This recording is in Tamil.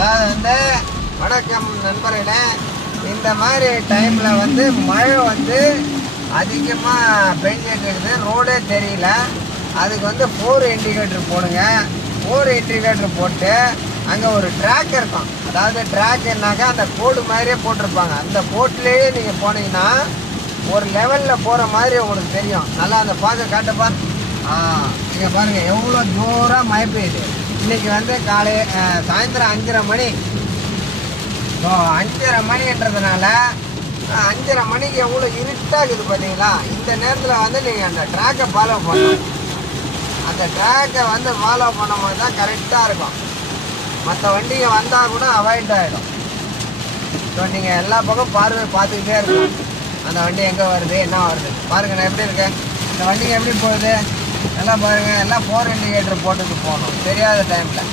அதாவது வந்து வணக்கம் நண்பர்களே, இந்த மாதிரி டைமில் வந்து மழை வந்து அதிகமாக பெஞ்சிட்டு இருக்குது, ரோடே தெரியல. அதுக்கு வந்து 4 இண்டிகேட்டர் போடுங்க. 4 இண்டிகேட்டர் போட்டு அங்கே ஒரு ட்ராக் இருக்கும். அதாவது ட்ராக்னாக்கா அந்த கோடு மாதிரியே போட்டிருப்பாங்க. அந்த கோட்லேயே நீங்கள் போனீங்கன்னா ஒரு லெவலில் போகிற மாதிரி உங்களுக்கு தெரியும். நல்லா அந்த பார்க்க காட்டப்பா. நீங்கள் பாருங்கள் எவ்வளோ ஜோராக மழை பெய்யுது. இன்றைக்கி வந்து சாயந்தரம் 5:30 மணி. ஸோ 5:30 மணின்றதுனால 5:30 மணிக்கு எவ்வளோ இருட்டாகுது பார்த்தீங்களா? இந்த நேரத்தில் வந்து நீங்கள் அந்த ட்ராக்கை ஃபாலோ பண்ணணும். அந்த ட்ராக்கை வந்து ஃபாலோ பண்ணும்போது தான் கரெக்டாக இருக்கும். மற்ற வண்டிங்க வந்தால் கூட அவாய்ட் ஆகிடும். ஸோ நீங்கள் எல்லா பக்கம் பார்த்துக்கிட்டே இருக்கணும். அந்த வண்டி எங்கே வருது, என்ன வருது பாருங்கள். நான் எப்படி இருக்கேன், இந்த வண்டிங்க எப்படி போகுது எல்லாம் பாருங்கள். எல்லாம் 4 இண்டிகேட்டர் போட்டுட்டு போகணும் தெரியாத டைமில்.